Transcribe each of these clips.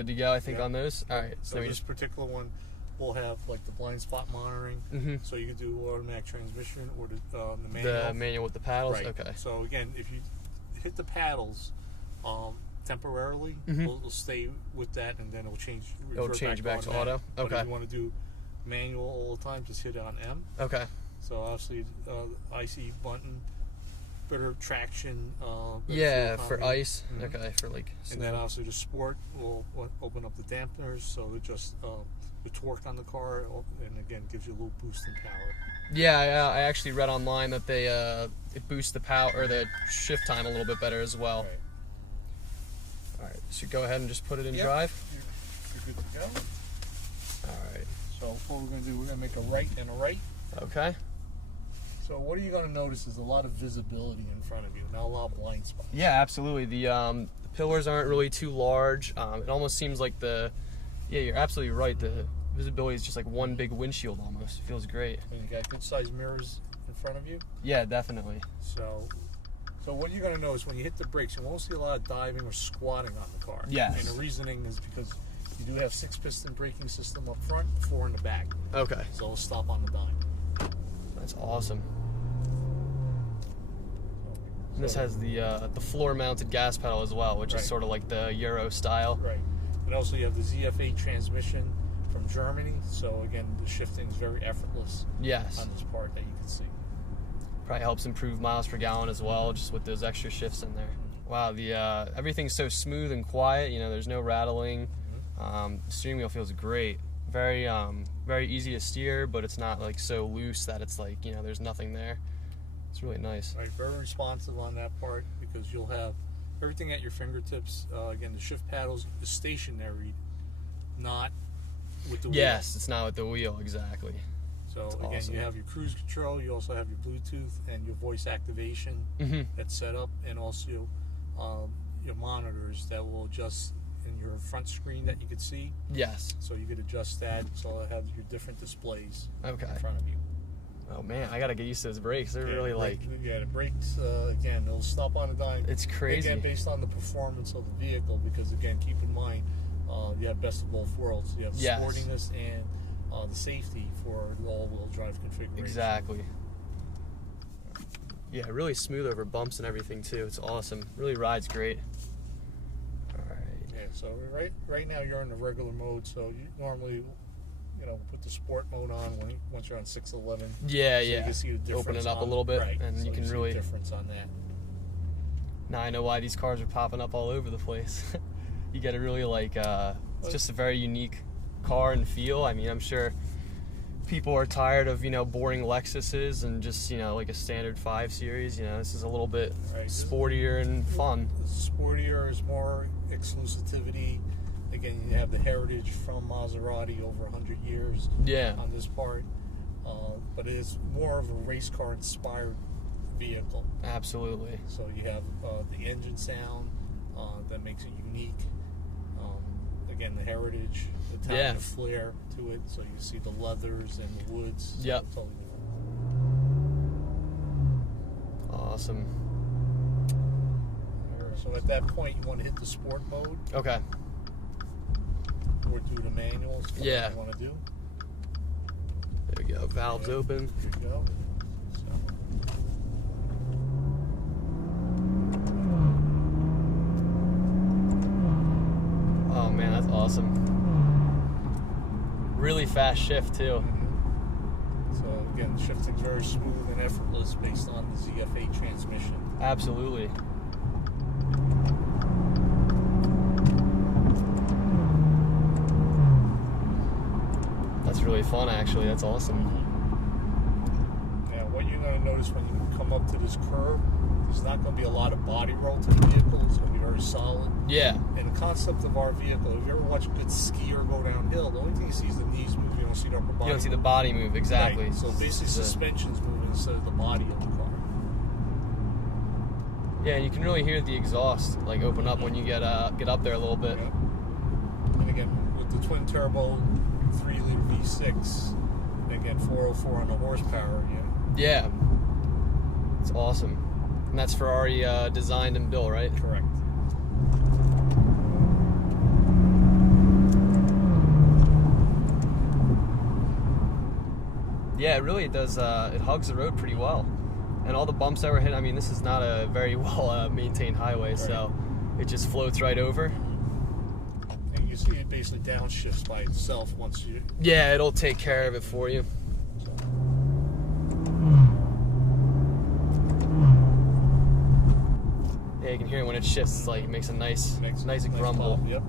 good to go, I think, on those. All right. So this particular one will have like the blind spot monitoring, so you can do automatic transmission or the manual. The manual with the paddles. Right. Okay. So again, if you hit the paddles temporarily, we'll stay with that, and then it'll change. It'll change back to auto. Okay. But if you want to do manual all the time, just hit it on M. Okay. So obviously, IC button, better traction. Yeah, for ice. Okay, for like snow. And then also the sport will open up the dampeners, so it just the torque on the car, and again gives you a little boost in power. Yeah, I actually read online that they it boosts the power or the shift time a little bit better as well. Right. All right, so go ahead and just put it in drive. You're good to go. All right. So what we're going to do, we're going to make a right and a right. Okay. So what are you going to notice is a lot of visibility in front of you, not a lot of blind spots. Yeah, absolutely. The pillars aren't really too large. It almost seems like yeah, you're absolutely right. The visibility is just like one big windshield almost. It feels great. And you got good sized mirrors in front of you. Yeah, definitely. So what you're going to notice when you hit the brakes, you won't see a lot of diving or squatting on the car. Yes. And the reasoning is because you do have 6-piston braking system up front, 4 in the back. Okay. So it'll stop on the dime. That's awesome. And this has the floor-mounted gas pedal as well, which is sort of like the Euro style. Right. And also you have the ZF8 transmission from Germany. So again, the shifting is very effortless. Yes. On this part that you can see. Probably helps improve miles per gallon as well, just with those extra shifts in there. Wow, the everything's so smooth and quiet. You know, there's no rattling. The steering wheel feels great. Very easy to steer, but it's not like so loose that it's like, you know, there's nothing there. It's really nice. Right, very responsive on that part because you'll have everything at your fingertips. Again, the shift paddles is stationary, not with the wheel. Yes, it's not with the wheel, exactly. So that's again, awesome. you have your cruise control, you also have your Bluetooth and your voice activation that's set up, and also your monitors that will adjust in your front screen that you can see. Yes. So you could adjust that, so it has your different displays in front of you. Oh man, I gotta get used to those brakes. They're really like... Yeah, the brakes, again, they'll stop on a dime. It's crazy. Again, based on the performance of the vehicle, because again, keep in mind, you have best of both worlds. You have the sportiness and the safety for the all-wheel drive configuration. Exactly. Yeah, really smooth over bumps and everything too. It's awesome. Really rides great. All right. Yeah, so right now you're in the regular mode, so you normally, you know, put the sport mode on once you're on 611. Yeah, so you can see the difference. Open it up a little bit, and so you can see really the difference on that. Now I know why these cars are popping up all over the place. You get a really like it's just a very unique car and feel. I mean, I'm sure people are tired of, you know, boring Lexuses and just, you know, like a standard 5 Series. You know, this is a little bit sportier and fun. Sportier is more exclusivity. Again, you have the heritage from Maserati over 100 years on this part. But it is more of a race car inspired vehicle. Absolutely. So you have the engine sound that makes it unique. Again, the heritage, the Italian flair to it. So you see the leathers and the woods. Yep. Totally Awesome. So at that point, you want to hit the sport mode. Okay. Or do the manuals. Yeah. You want to do. There we go. Valves open. There you go. Oh man, that's awesome. Really fast shift too. So again, the shifting's very smooth and effortless based on the ZF8 transmission. Absolutely. That's really fun, actually. That's awesome. Now, what you're going to notice when you come up to this curve, there's not going to be a lot of body roll to the vehicle. It's going to be very solid. Yeah. And the concept of our vehicle, if you ever watch a good skier go downhill, the only thing you see is the knees move. You don't see the upper body. You don't see the body move, exactly. Right. So basically, suspension's moving instead of the body of the car. Yeah, you can really hear the exhaust like open up when you get up there a little bit. Yep. And again, with the twin turbo 3-liter V6, and again 404 on the horsepower. Yeah. It's awesome. And that's Ferrari designed and built, right? Correct. Yeah, it really does. It hugs the road pretty well. And all the bumps that were hit, I mean, this is not a very well maintained highway, so it just floats right over. And you see it basically downshifts by itself once you... Yeah, it'll take care of it for you. Yeah, you can hear it when it shifts. It's like it makes a nice grumble. Pop, yep.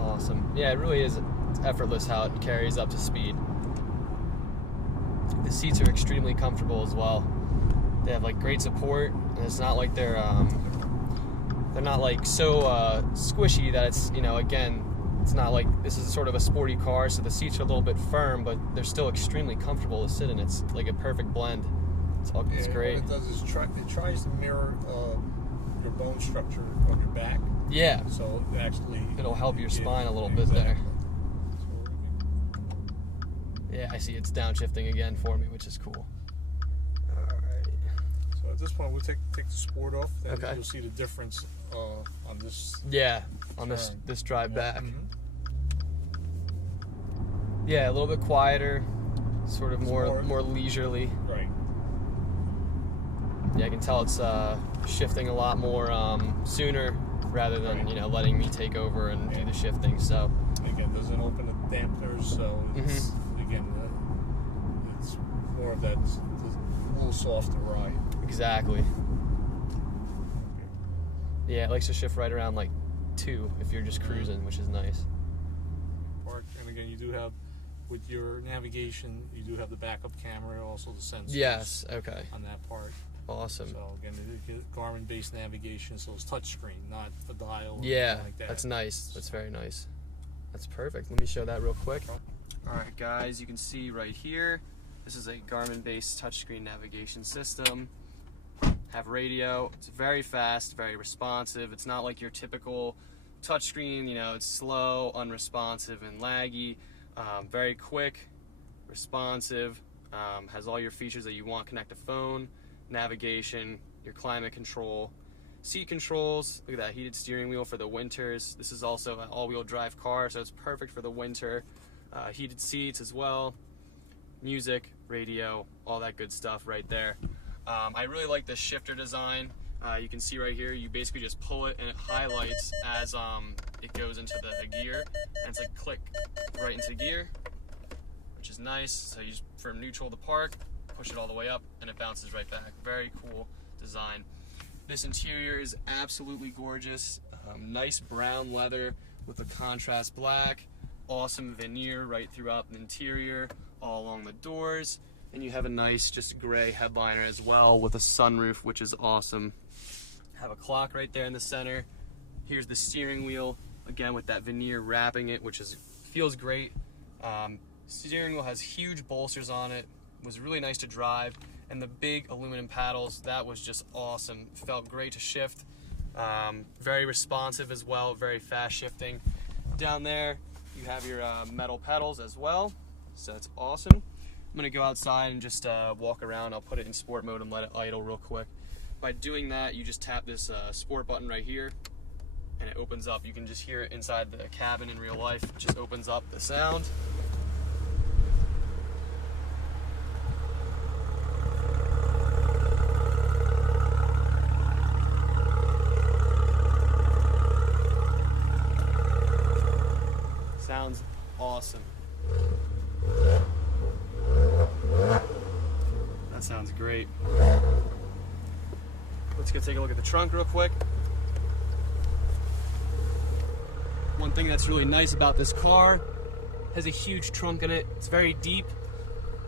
Awesome. Yeah, it really is effortless how it carries up to speed. The seats are extremely comfortable as well. They have like great support, and it's not like they're not like so squishy that it's, you know, again, it's not like this is sort of a sporty car, so the seats are a little bit firm, but they're still extremely comfortable to sit in. It's like a perfect blend. It's great. What it does is it tries to mirror your bone structure on your back. Yeah. So it'll help your spine a little bit there. Yeah, I see it's downshifting again for me, which is cool. Alright. So at this point, we'll take the sport off, then okay. You'll see the difference on this. Yeah, on this drive back. Yeah, a little bit quieter, sort of more leisurely. Right. Yeah, I can tell it's shifting a lot more sooner rather than, you know, letting me take over and do the shifting. So again, doesn't open the dampeners, so it's again it's more of that a little softer ride. Exactly. Yeah, it likes to shift right around like 2 if you're just cruising, which is nice. And again, you do have, with your navigation, you do have the backup camera, also the sensors. Yes, okay. On that part. Awesome. So again, Garmin-based navigation, so it's touchscreen, not a dial. Or yeah, anything like that. That's nice. That's very nice. That's perfect. Let me show that real quick. Alright guys, you can see right here, this is a Garmin-based touchscreen navigation system. Have radio. It's very fast, very responsive. It's not like your typical touchscreen, you know, it's slow, unresponsive, and laggy. Very quick, responsive, has all your features that you want. Connect a phone, navigation, your climate control, seat controls. Look at that, heated steering wheel for the winters. This is also an all-wheel drive car, so it's perfect for the winter. Heated seats as well, music, radio, all that good stuff right there. I really like the shifter design. You can see right here, you basically just pull it and it highlights as it goes into the gear, and it's like click right into gear, which is nice. So you just, from neutral to park, push it all the way up and it bounces right back. Very cool design. This interior is absolutely gorgeous. Nice brown leather with a contrast black. Awesome veneer right throughout the interior, all along the doors. And you have a nice just gray headliner as well with a sunroof, which is awesome. Have a clock right there in the center. Here's the steering wheel, again with that veneer wrapping it, which feels great. Steering wheel has huge bolsters on it. Was really nice to drive. And the big aluminum paddles, that was just awesome. Felt great to shift. Very responsive as well, very fast shifting. Down there, you have your metal pedals as well, so that's awesome. I'm gonna go outside and just walk around. I'll put it in sport mode and let it idle real quick. By doing that, you just tap this sport button right here, and it opens up. You can just hear it inside the cabin in real life. It just opens up the sound. Sounds awesome. That sounds great. Let's go take a look at the trunk real quick. One thing that's really nice about this car, has a huge trunk in it. It's very deep,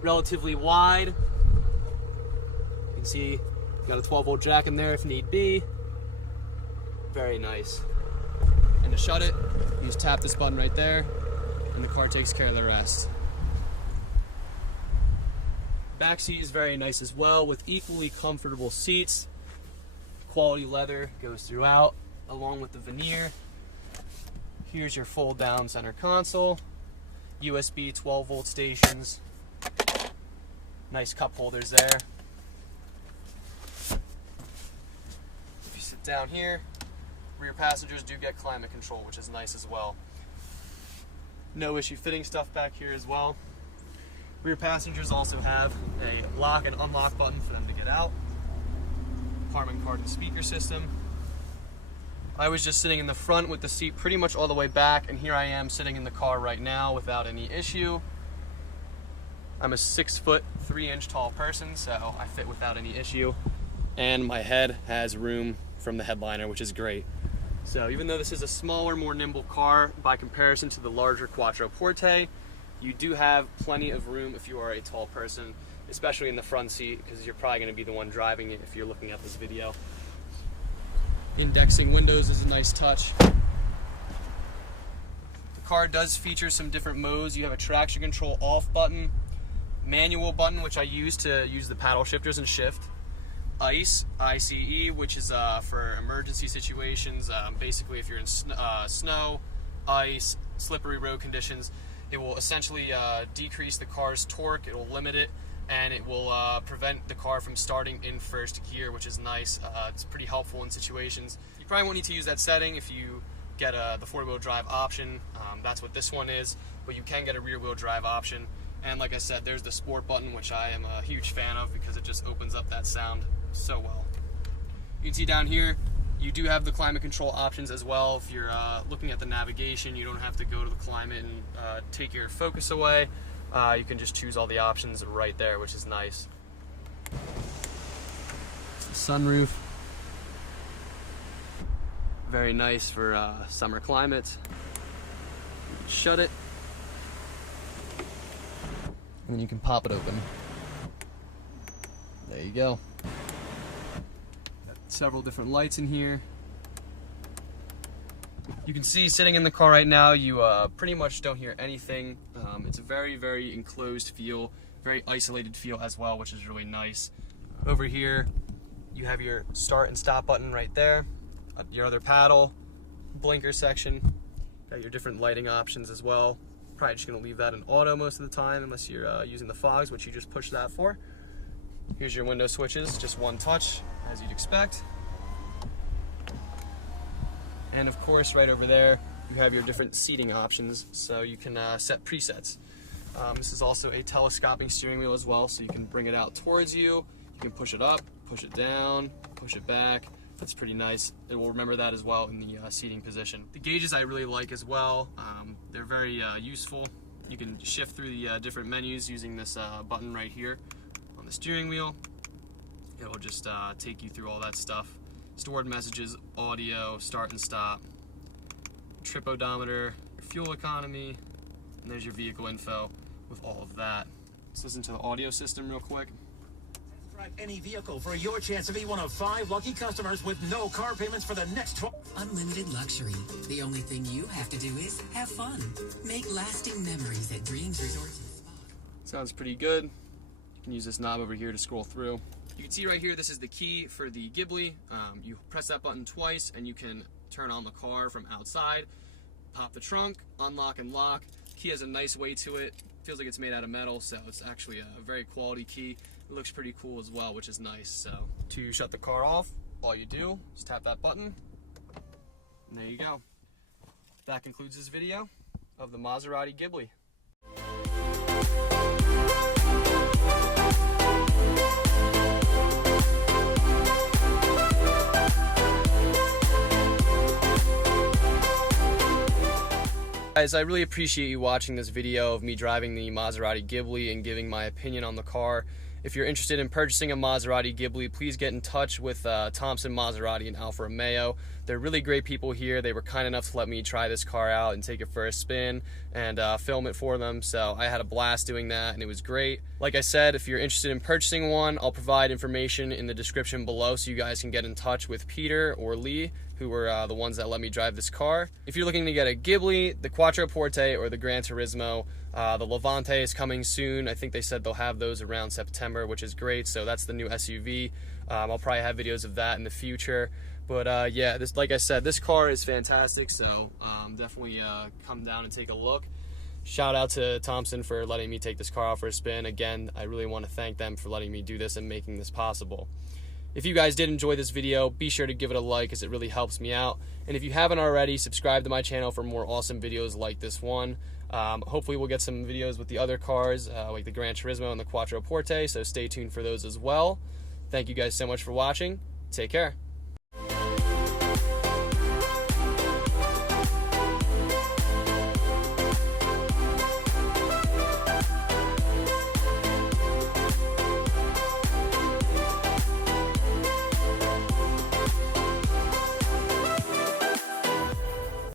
relatively wide. You can see got a 12-volt jack in there if need be. Very nice. And to shut it, you just tap this button right there, and the car takes care of the rest. Back seat is very nice as well, with equally comfortable seats. Quality leather goes throughout, along with the veneer. Here's your fold down center console. USB 12-volt stations. Nice cup holders there. If you sit down here, rear passengers do get climate control, which is nice as well. No issue fitting stuff back here as well. Rear passengers also have a lock and unlock button for them to get out. Harman Kardon speaker system. I was just sitting in the front with the seat pretty much all the way back, and here I am sitting in the car right now without any issue. I'm a 6'3" tall person, so I fit without any issue. And my head has room from the headliner, which is great. So even though this is a smaller, more nimble car by comparison to the larger Quattroporte, you do have plenty of room if you are a tall person, especially in the front seat, because you're probably going to be the one driving it if you're looking at this video. Indexing windows is a nice touch. The car does feature some different modes. You have a traction control off button, manual button, which I use to use the paddle shifters and shift, ICE, ICE, which is for emergency situations. Basically, if you're in snow, ice, slippery road conditions, it will essentially decrease the car's torque, it will limit it, and it will prevent the car from starting in first gear, which is nice. It's pretty helpful in situations. You probably won't need to use that setting if you get the four-wheel drive option. That's what this one is, but you can get a rear-wheel drive option. And like I said, there's the sport button, which I am a huge fan of because it just opens up that sound so well. You can see down here, you do have the climate control options as well. If you're looking at the navigation, you don't have to go to the climate and take your focus away. You can just choose all the options right there, which is nice. Sunroof. Very nice for summer climates. Shut it. And then you can pop it open. There you go. Got several different lights in here. You can see sitting in the car right now, you pretty much don't hear anything. It's a very, very enclosed feel, very isolated feel as well, which is really nice. Over here, you have your start and stop button right there, your other paddle, blinker section, got your different lighting options as well. Probably just gonna leave that in auto most of the time unless you're using the fogs, which you just push that for. Here's your window switches, just one touch, as you'd expect. And of course, right over there, you have your different seating options, so you can set presets. This is also a telescoping steering wheel as well, so you can bring it out towards you. You can push it up, push it down, push it back. That's pretty nice. It will remember that as well in the seating position. The gauges I really like as well. They're very useful. You can shift through the different menus using this button right here on the steering wheel. It'll just take you through all that stuff. Stored messages, audio, start and stop, trip odometer, your fuel economy, and there's your vehicle info with all of that. Let's listen to the audio system real quick. Drive any vehicle for your chance to be one of 5 lucky customers with no car payments for the next 12. Unlimited luxury. The only thing you have to do is have fun. Make lasting memories at Dreams Resorts and Spa. Sounds pretty good. You can use this knob over here to scroll through. You can see right here, this is the key for the Ghibli. You press that button twice and you can turn on the car from outside, pop the trunk, unlock and lock. Key has a nice weight to it. Feels like it's made out of metal, so it's actually a very quality key. It looks pretty cool as well, which is nice. So to shut the car off, all you do is tap that button, and there you go. That concludes this video of the Maserati Ghibli. Guys, I really appreciate you watching this video of me driving the Maserati Ghibli and giving my opinion on the car. If you're interested in purchasing a Maserati Ghibli, please get in touch with Thompson Maserati and Alfa Romeo. They're really great people here. They were kind enough to let me try this car out and take it for a spin and film it for them. So I had a blast doing that and it was great. Like I said, if you're interested in purchasing one, I'll provide information in the description below so you guys can get in touch with Peter or Lee, who were the ones that let me drive this car. If you're looking to get a Ghibli, the Quattroporte, or the Gran Turismo, the Levante is coming soon. I think they said they'll have those around September, which is great. So that's the new SUV. I'll probably have videos of that in the future. But yeah, like I said, this car is fantastic. So definitely come down and take a look. Shout out to Thompson for letting me take this car out for a spin. Again, I really want to thank them for letting me do this and making this possible. If you guys did enjoy this video, be sure to give it a like as it really helps me out. And if you haven't already, subscribe to my channel for more awesome videos like this one. Hopefully we'll get some videos with the other cars, like the Gran Turismo and the Quattro Porte, so stay tuned for those as well. Thank you guys so much for watching. Take care.